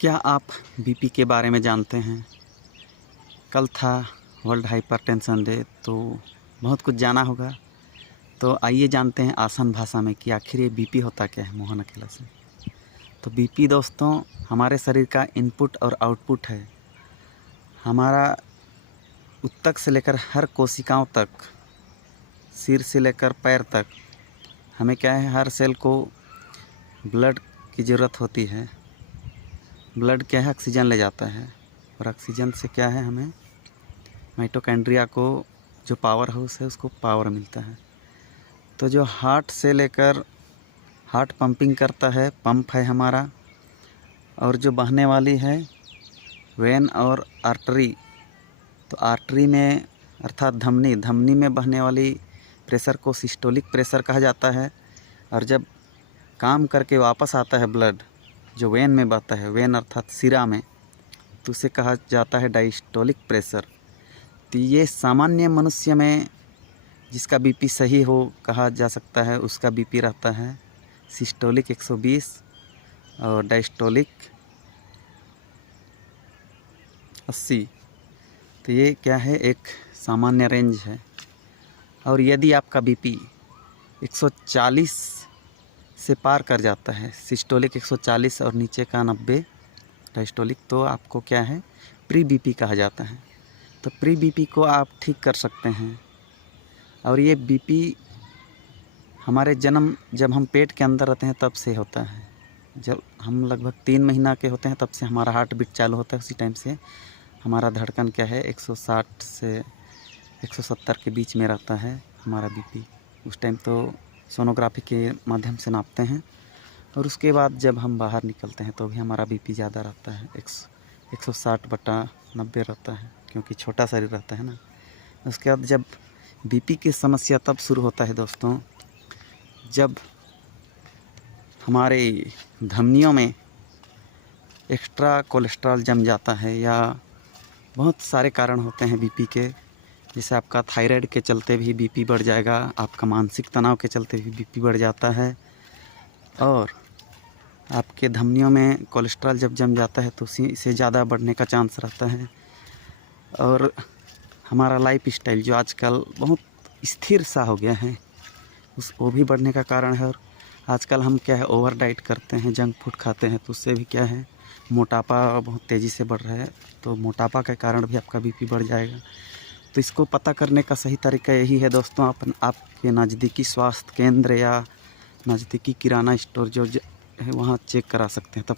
क्या आप बीपी के बारे में जानते हैं? कल था वर्ल्ड हाइपरटेंशन डे, तो बहुत कुछ जाना होगा। तो आइए जानते हैं आसान भाषा में कि आखिर ये बीपी होता क्या है मोहन अकेला से। तो बीपी दोस्तों हमारे शरीर का इनपुट और आउटपुट है। हमारा ऊतक से लेकर हर कोशिकाओं तक, सिर से लेकर पैर तक, हमें क्या है, हर सेल को ब्लड की ज़रूरत होती है। ब्लड क्या है, ऑक्सीजन ले जाता है, और ऑक्सीजन से क्या है, हमें माइटोकॉन्ड्रिया को जो पावर हाउस है उसको पावर मिलता है। तो जो हार्ट से लेकर हार्ट पंपिंग करता है, पंप है हमारा, और जो बहने वाली है वेन और आर्टरी। तो आर्टरी में अर्थात धमनी में बहने वाली प्रेशर को सिस्टोलिक प्रेशर कहा जाता है। और जब काम करके वापस आता है ब्लड जो वेन में बहता है, वेन अर्थात सिरा में, तो उसे कहा जाता है डायस्टोलिक प्रेशर। तो ये सामान्य मनुष्य में जिसका बीपी सही हो कहा जा सकता है, उसका बीपी रहता है सिस्टोलिक 120 और डायस्टोलिक 80। तो ये क्या है, एक सामान्य रेंज है। और यदि आपका बीपी 140 से पार कर जाता है, सिस्टोलिक 140 और नीचे का 90 डायस्टोलिक, तो आपको क्या है, प्री बीपी कहा जाता है। तो प्री बीपी को आप ठीक कर सकते हैं। और ये बीपी हमारे जन्म जब हम पेट के अंदर रहते हैं तब से होता है। जब हम लगभग 3 महीना के होते हैं तब से हमारा हार्ट बीट चालू होता है। उसी टाइम से हमारा धड़कन क्या है, 160 से 170 के बीच में रहता है हमारा बीपी। उस टाइम तो सोनोग्राफी के माध्यम से नापते हैं। और उसके बाद जब हम बाहर निकलते हैं तो भी हमारा बीपी ज़्यादा रहता है, 160/90 रहता है, क्योंकि छोटा शरीर रहता है ना। उसके बाद जब बीपी की समस्या तब शुरू होता है दोस्तों, जब हमारे धमनियों में एक्स्ट्रा कोलेस्ट्रॉल जम जाता है, या बहुत सारे कारण होते हैं बीपी के। जैसे आपका थायराइड के चलते भी बीपी बढ़ जाएगा, आपका मानसिक तनाव के चलते भी बीपी बढ़ जाता है, और आपके धमनियों में कोलेस्ट्रॉल जब जम जाता है तो उसी से ज़्यादा बढ़ने का चांस रहता है। और हमारा लाइफ स्टाइल जो आजकल बहुत स्थिर सा हो गया है, वो भी बढ़ने का कारण है। और आजकल हम क्या है, ओवर डाइट करते हैं, जंक फूड खाते हैं, तो उससे भी क्या है, मोटापा बहुत तेज़ी से बढ़ रहा है। तो मोटापा के कारण भी आपका बीपी बढ़ जाएगा। तो इसको पता करने का सही तरीका यही है दोस्तों, आपके नज़दीकी स्वास्थ्य केंद्र या नज़दीकी किराना स्टोर जो है वहाँ चेक करा सकते हैं, तब